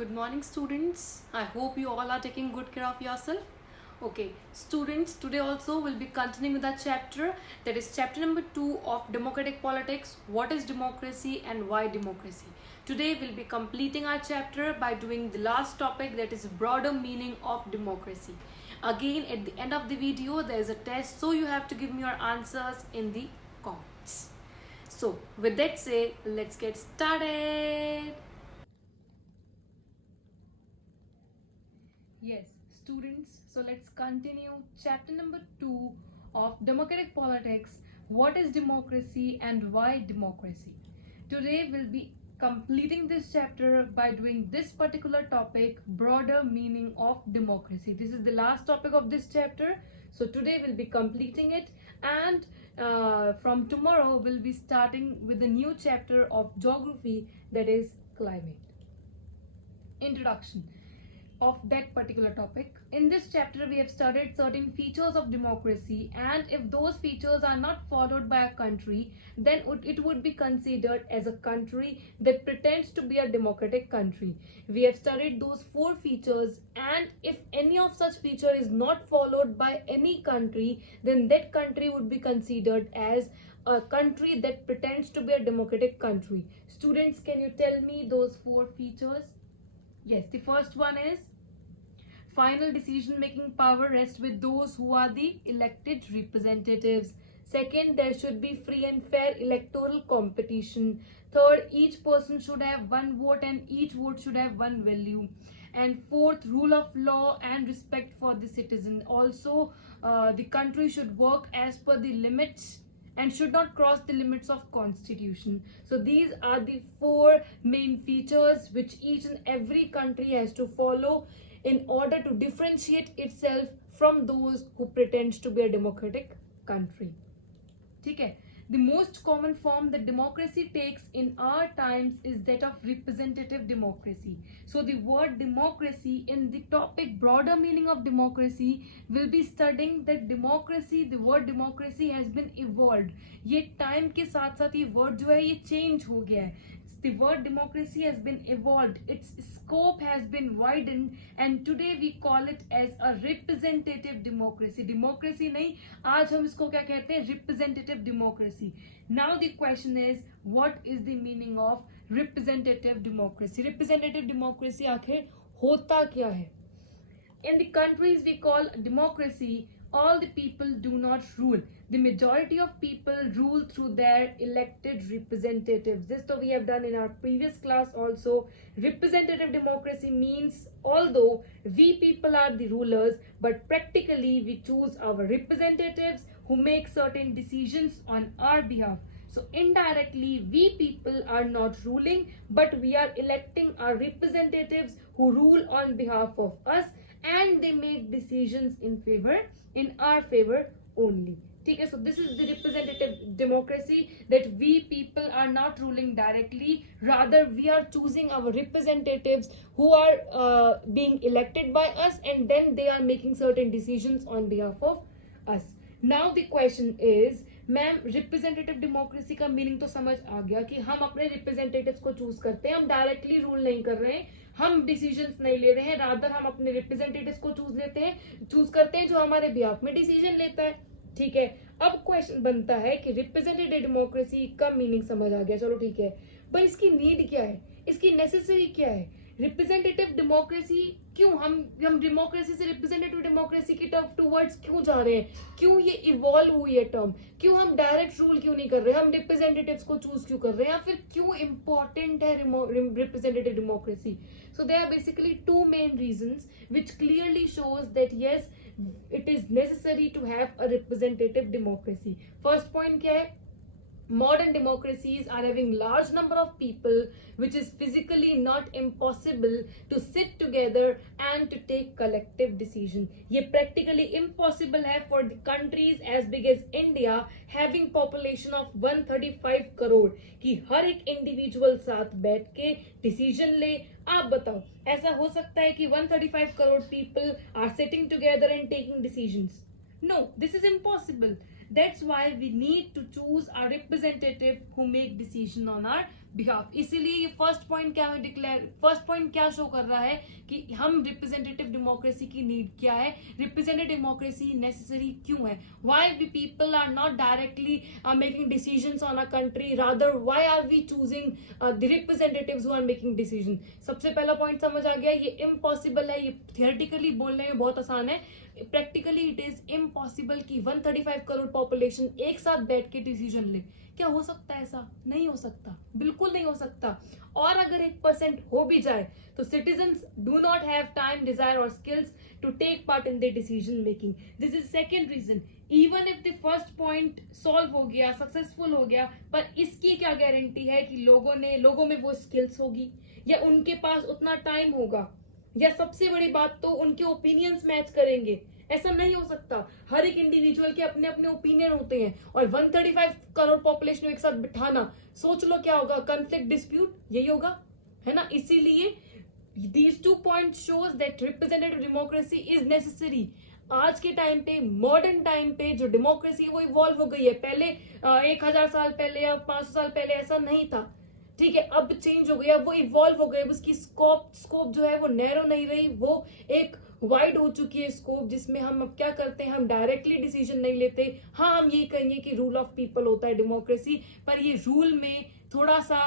Good morning, students. I hope you all are taking good care of yourself. Okay, students, today also we'll be continuing with our chapter, that is chapter number 2 of democratic politics. What is democracy and why democracy? Today we'll be completing our chapter by doing the last topic, that is broader meaning of democracy. Again, at the end of the video there is a test, so you have to give me your answers in the comments. So with that say, let's get started. Yes, students, so let's continue chapter number 2 of democratic politics. What is democracy and why democracy? Today we'll be completing this chapter by doing this particular topic, broader meaning of democracy. This is the last topic of this chapter. So today we'll be completing it, and from tomorrow we'll be starting with a new chapter of geography, that is climate. Introduction of that particular topic. In this chapter, we have studied certain features of democracy, and if those features are not followed by a country, then it would be considered as a country that pretends to be a democratic country. We have studied those 4 features, and if any of such feature is not followed by any country, then that country would be considered as a country that pretends to be a democratic country. Students, can you tell me those 4 features? Yes, the first one is final decision making power rests with those who are the elected representatives. Second, there should be free and fair electoral competition. Third, each person should have one vote and each vote should have one value. And fourth, rule of law and respect for the citizen. Also, the country should work as per the limits and should not cross the limits of constitution. So these are the 4 main features which each and every country has to follow in order to differentiate itself from those who pretend to be a democratic country. Okay. The most common form that democracy takes in our times is that of representative democracy. So the word democracy in the topic broader meaning of democracy will be studying that democracy, the word democracy has been evolved. ये time के साथ साथ ये word जो है ये change हो गया है. The word democracy has been evolved, its scope has been widened, and today we call it as a representative democracy. Democracy नहीं, आज हम इसको क्या कहते हैं? Representative democracy. Now the question is, what is the meaning of representative democracy? Representative democracy आखिर होता क्या है? In the countries we call democracy, all the people do not rule. The majority of people rule through their elected representatives. This we have done in our previous class also. Representative democracy means although we people are the rulers, but practically we choose our representatives who make certain decisions on our behalf. So indirectly, we people are not ruling, but we are electing our representatives who rule on behalf of us, and they make decisions in our favor only. Okay, so this is the representative democracy, that we people are not ruling directly, rather we are choosing our representatives who are being elected by us, and then they are making certain decisions on behalf of us. Now the question is, ma'am representative democracy का meaning तो समझ आ गया कि हम अपने representatives को choose करते हैं, हम डायरेक्टली रूल नहीं कर रहे हैं, हम डिसीजंस नहीं ले रहे हैं, रादर हम अपने रिप्रेजेंटेटिव्स को चूज करते हैं जो हमारे बिहाफ में डिसीजन लेता है. ठीक है, अब क्वेश्चन बनता है कि रिप्रेजेंटेटिव डेमोक्रेसी का मीनिंग समझ आ गया, चलो ठीक है, पर इसकी नीड क्या है, इसकी नेसेसरी क्या है? रिप्रेजेंटेटिव डेमोक्रेसी क्यों हम डेमोक्रेसी से रिप्रेजेंटेटिव डेमोक्रेसी की टर्म टूवर्ड्स क्यों जा रहे हैं? क्यों ये इवॉल्व हुई है टर्म? क्यों हम डायरेक्ट रूल क्यों नहीं कर रहे हैं? हम रिप्रेजेंटेटिव्स को चूज क्यों कर रहे हैं? या फिर क्यों इंपॉर्टेंट है representative democracy? So there are basically 2 main reasons which clearly shows that yes, it is necessary to have a representative democracy. First point क्या है? Modern democracies are having large number of people, which is physically not impossible to sit together and to take collective decision. ये practically impossible है for the countries as big as India, having population of 135 crore, कि हर एक individual साथ बैठ के decision ले. आप बताओ, ऐसा हो सकता है कि 135 crore people are sitting together and taking decisions? No, this is impossible. That's why we need to choose our representative who make decision on our behalf. इसीलिए ये फर्स्ट पॉइंट क्या शो कर रहा है कि हम रिप्रेजेंटेटिव डेमोक्रेसी की need क्या है, रिप्रेजेंटेटिव डेमोक्रेसी नेसेसरी क्यों है, why we people are not directly making decisions on a country, rather why are we choosing the representatives who are making decision. सबसे पहला पॉइंट समझ आ गया, ये इम्पॉसिबल है। ये थियोरेटिकली बोलने में बहुत आसान है, प्रैक्टिकली इट इज इम्पॉसिबल कि 135 करोड़ पॉपुलेशन एक साथ बैठ के डिसीजन ले। क्या हो सकता है ऐसा? नहीं हो सकता, बिल्कुल नहीं हो सकता। और अगर 1% हो भी जाए तो citizens do not have time, desire और skills to take part in the decision making. This is second reason. Even if the first point solve हो गया, सक्सेसफुल हो गया, पर इसकी क्या गारंटी है कि लोगों में वो स्किल्स होगी, या उनके पास उतना टाइम होगा, या सबसे बड़ी बात तो उनके ओपिनियंस मैच करेंगे? ऐसा नहीं हो सकता। हर एक इंडिविजुअल के अपने अपने ओपिनियन होते हैं, और 135 करोड़ पॉपुलेशन एक साथ बिठाना, सोच लो क्या होगा, कॉन्फ्लिक्ट, डिस्प्यूट, यही होगा, है ना। इसीलिए these 2 points shows that representative democracy is necessary। आज के टाइम पे, मॉडर्न टाइम पे जो डेमोक्रेसी है वो इवॉल्व हो गई है। पहले 1000 साल पहले या 500 साल पहले ऐसा नहीं था, ठीक है। अब चेंज हो गया, वो इवॉल्व हो गई, उसकी स्कोप जो है वो नैरो नहीं रही, वो एक वाइड हो चुकी है स्कोप, जिसमें हम अब क्या करते हैं, हम डायरेक्टली डिसीजन नहीं लेते। हाँ, हम ये कहेंगे कि रूल ऑफ पीपल होता है डेमोक्रेसी, पर ये रूल में थोड़ा सा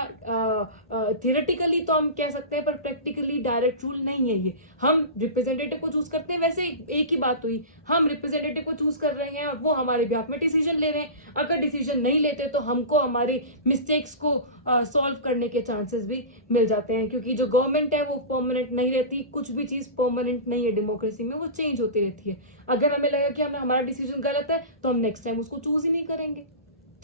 थियोरेटिकली तो हम कह सकते हैं, पर प्रैक्टिकली डायरेक्ट रूल नहीं है ये। हम रिप्रेजेंटेटिव को चूज करते हैं, वैसे एक ही बात हुई, हम रिप्रेजेंटेटिव को चूज कर रहे हैं और वो हमारे बिहाफ में डिसीजन ले रहे हैं। अगर डिसीजन नहीं लेते तो हमको हमारे मिस्टेक्स को सॉल्व करने के चांसेस भी मिल जाते हैं, क्योंकि जो गवर्नमेंट है वो परमानेंट नहीं रहती, कुछ भी चीज परमानेंट नहीं है डेमोक्रेसी में, वो चेंज होती रहती है। अगर हमें लगा कि हमारा डिसीजन गलत है तो हम नेक्स्ट टाइम उसको चूज ही नहीं करेंगे,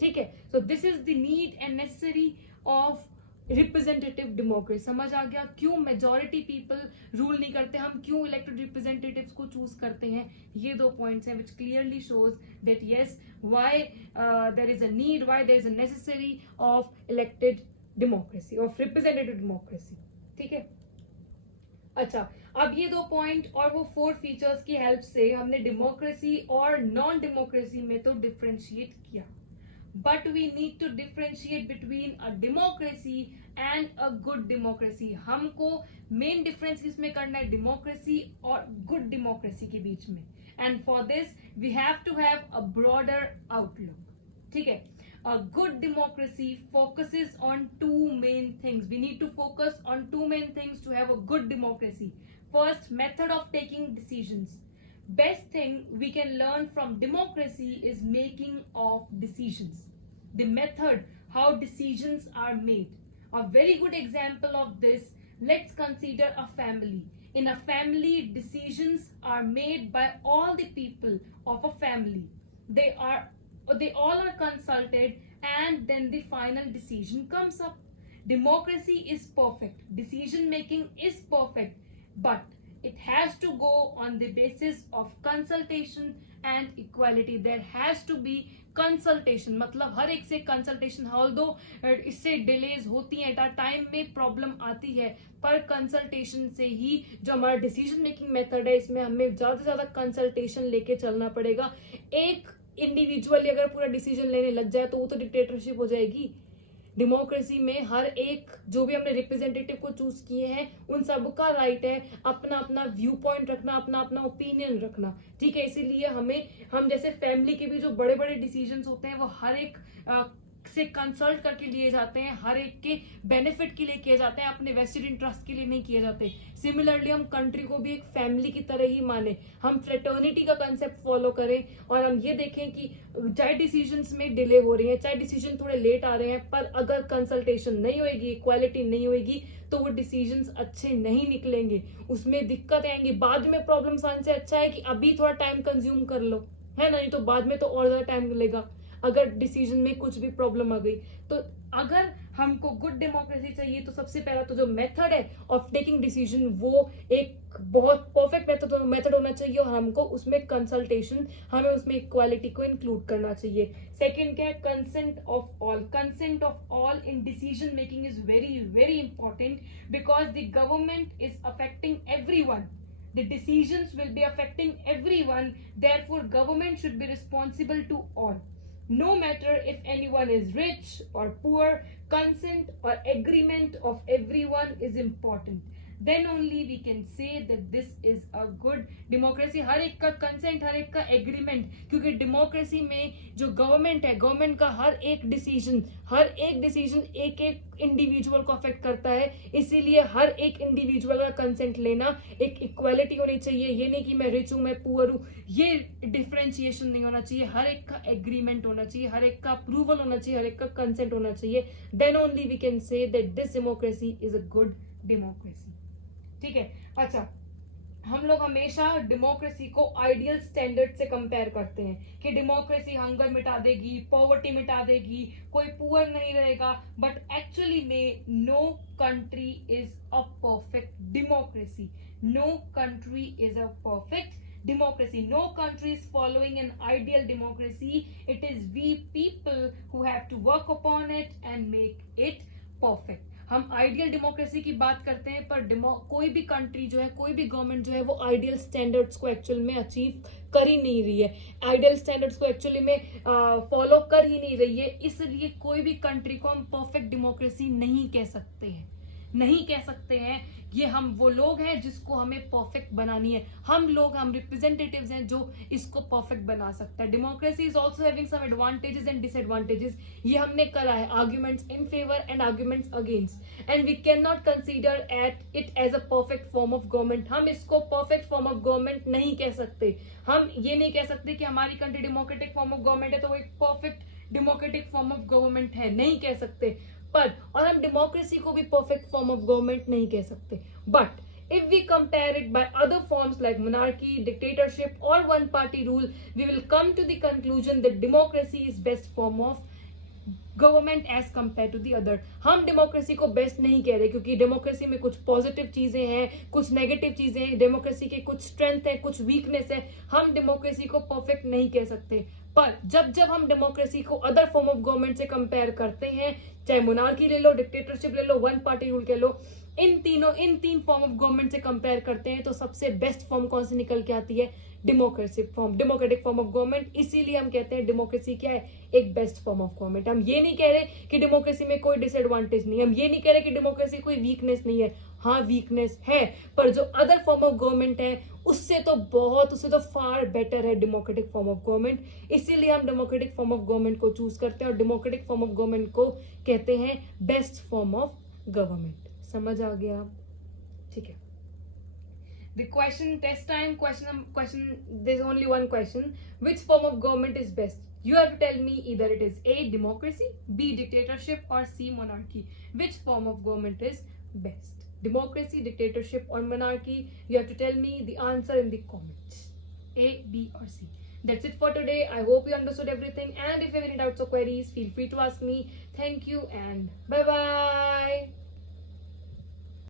ठीक है। So this is the need and necessary of representative democracy. समझ आ गया क्यों मेजॉरिटी पीपल रूल नहीं करते, हम क्यों इलेक्टेड रिप्रेजेंटेटिव्स को चूज करते हैं। ये 2 पॉइंट्स हैं which clearly shows that yes why there is a need, why there is a necessary of elected democracy, of representative democracy, ठीक है। अच्छा, अब ये 2 पॉइंट और वो 4 फीचर्स की हेल्प से हमने डेमोक्रेसी और नॉन डेमोक्रेसी में तो डिफरेंशिएट किया, but we need to differentiate between a democracy and a good democracy। हमको मेन डिफरेंस किसमें करना है, डेमोक्रेसी और गुड डेमोक्रेसी के बीच में। And for this we have to have a broader outlook, ठीक है। A good democracy focuses on 2 main things। We need to focus on 2 main things to have a good democracy। First, method of taking decisions। Best thing we can learn from democracy is making of decisions, the method how decisions are made। A very good example of this, let's consider a family। In a family, decisions are made by all the people of a family। They all are consulted and then the final decision comes up। Democracy is perfect, decision making is perfect, but it has to go on the basis of consultation and equality। There has to be consultation, मतलब हर एक से consultation, although इससे delays होती है, time में problem आती है, पर कंसल्टेशन से ही जो हमारा डिसीजन मेकिंग मेथड है, इसमें हमें ज्यादा से ज्यादा कंसल्टेशन लेके चलना पड़ेगा। एक इंडिविजुअली अगर पूरा डिसीजन लेने लग जाए तो वो तो डिक्टेटरशिप हो जाएगी। डेमोक्रेसी में हर एक जो भी हमने रिप्रेजेंटेटिव को चूज किए हैं, उन सबका राइट है अपना अपना व्यू पॉइंट रखना, अपना अपना ओपिनियन रखना, ठीक है। इसीलिए हम जैसे फैमिली के भी जो बड़े बड़े डिसीजंस होते हैं वो हर एक से कंसल्ट करके लिए जाते हैं, हर एक के बेनिफिट के लिए किए जाते हैं, अपने वेस्टेड इंटरेस्ट के लिए नहीं किए जाते। सिमिलरली हम कंट्री को भी एक फैमिली की तरह ही माने, हम फ्रेटर्निटी का कंसेप्ट फॉलो करें, और हम ये देखें कि चाहे डिसीजंस में डिले हो रही है, चाहे डिसीजन थोड़े लेट आ रहे हैं, पर अगर कंसल्टेशन नहीं होगी, इक्वालिटी नहीं होगी, तो वो डिसीजंस अच्छे नहीं निकलेंगे, उसमें दिक्कत आएंगी, बाद में प्रॉब्लम्स आने से अच्छा है कि अभी थोड़ा टाइम कंज्यूम कर लो, है ना, नहीं तो बाद में तो और ज्यादा टाइम मिलेगा अगर डिसीजन में कुछ भी प्रॉब्लम आ गई। तो अगर हमको गुड डेमोक्रेसी चाहिए तो सबसे पहला तो जो मेथड है ऑफ टेकिंग डिसीजन, वो एक बहुत परफेक्ट मेथड होना चाहिए, और हमको उसमें कंसल्टेशन, हमें उसमें इक्वालिटी को इंक्लूड करना चाहिए। सेकंड क्या है, consent of all. Consent of all in decision making is very very important, because the government is affecting everyone. The decisions will be affecting everyone, therefore government should be responsible to all। No matter if anyone is rich or poor, consent or agreement of everyone is important. Then only we can say that this is a good democracy. हर एक का consent, हर एक का agreement, क्योंकि democracy में जो government है, government का हर एक decision एक एक individual को affect करता है, इसीलिए हर एक individual का consent लेना, एक equality होनी चाहिए. ये नहीं कि मैं rich हूँ, मैं poor हूँ, ये differentiation नहीं होना चाहिए. हर एक का agreement होना चाहिए, हर एक का approval होना चाहिए, हर एक का consent होना चाहिए. Then only we can say that this democracy is a good democracy. ठीक है. अच्छा, हम लोग हमेशा डेमोक्रेसी को आइडियल स्टैंडर्ड से कंपेयर करते हैं कि डेमोक्रेसी हंगर मिटा देगी, पॉवर्टी मिटा देगी, कोई पुअर नहीं रहेगा. बट एक्चुअली में no country is a perfect democracy. No country is a perfect democracy. No country is following an ideal democracy. It is we people who have to work upon it and make it perfect. हम ideal democracy की बात करते हैं, पर कोई भी country जो है, कोई भी गवर्नमेंट जो है, वो आइडियल स्टैंडर्ड्स को एक्चुअल में अचीव कर ही नहीं रही है, आइडियल स्टैंडर्ड्स को एक्चुअली में फॉलो कर ही नहीं रही है. इसलिए कोई भी कंट्री को हम परफेक्ट डेमोक्रेसी नहीं कह सकते हैं. ये हम वो लोग हैं जिसको हमें परफेक्ट बनानी है. हम रिप्रेजेंटेटिव्स हैं जो इसको परफेक्ट बना सकता है. Democracy is also having some advantages and disadvantages. ये हमने करा है, arguments in favour and arguments against, and we can not consider it as a perfect form of government. हम इसको परफेक्ट फॉर्म ऑफ गवर्नमेंट नहीं कह सकते. हम ये नहीं कह सकते कि हमारी country democratic form of government है तो वो एक perfect democratic form of government है, नहीं कह सकते. पर और हम डेमोक्रेसी को भी परफेक्ट फॉर्म ऑफ गवर्नमेंट नहीं कह सकते. But if we compare it by other forms like monarchy, dictatorship और one party rule, we will come to the conclusion that democracy is best form of government as compare to the other. हम democracy को best नहीं कह रहे क्योंकि democracy में कुछ positive चीजें हैं, कुछ नेगेटिव चीजें हैं, डेमोक्रेसी के कुछ स्ट्रेंथ है, कुछ वीकनेस है. हम डेमोक्रेसी को परफेक्ट नहीं कह सकते. पर जब हम डेमोक्रेसी को अदर फॉर्म ऑफ गवर्नमेंट से कंपेयर करते हैं, चाहे मोनार्की ले लो, डिक्टेटरशिप ले लो, वन पार्टी रूल ले लो, इन तीन फॉर्म ऑफ गवर्नमेंट से कंपेयर करते हैं तो सबसे बेस्ट फॉर्म कौन सी निकल के आती है? Democratic form of government. इसीलिए हम कहते हैं डेमोक्रेसी क्या है? एक बेस्ट फॉर्म ऑफ गवर्नमेंट. हम ये नहीं कह रहे कि डेमोक्रेसी में कोई डिसएडवांटेज नहीं है, हम ये नहीं कह रहे कि डेमोक्रेसी कोई वीकनेस नहीं है. हाँ, वीकनेस है, पर जो अदर फॉर्म ऑफ गवर्नमेंट है उससे तो फार बेटर है डेमोक्रेटिक फॉर्म ऑफ गवर्नमेंट. इसीलिए हम डेमोक्रेटिक फॉर्म ऑफ गवर्नमेंट को चूज करते हैं और डेमोक्रेटिक फॉर्म ऑफ गवर्नमेंट को कहते हैं बेस्ट फॉर्म ऑफ गवर्नमेंट. समझ आ गया? ठीक है. The test time question, there's only one question. Which form of government is best? You have to tell me either it is A, democracy, B, dictatorship, or C, monarchy. Which form of government is best? Democracy, dictatorship, or monarchy? You have to tell me the answer in the comments. A, B, or C. That's it for today. I hope you understood everything. And if you have any doubts or queries, feel free to ask me. Thank you and bye-bye.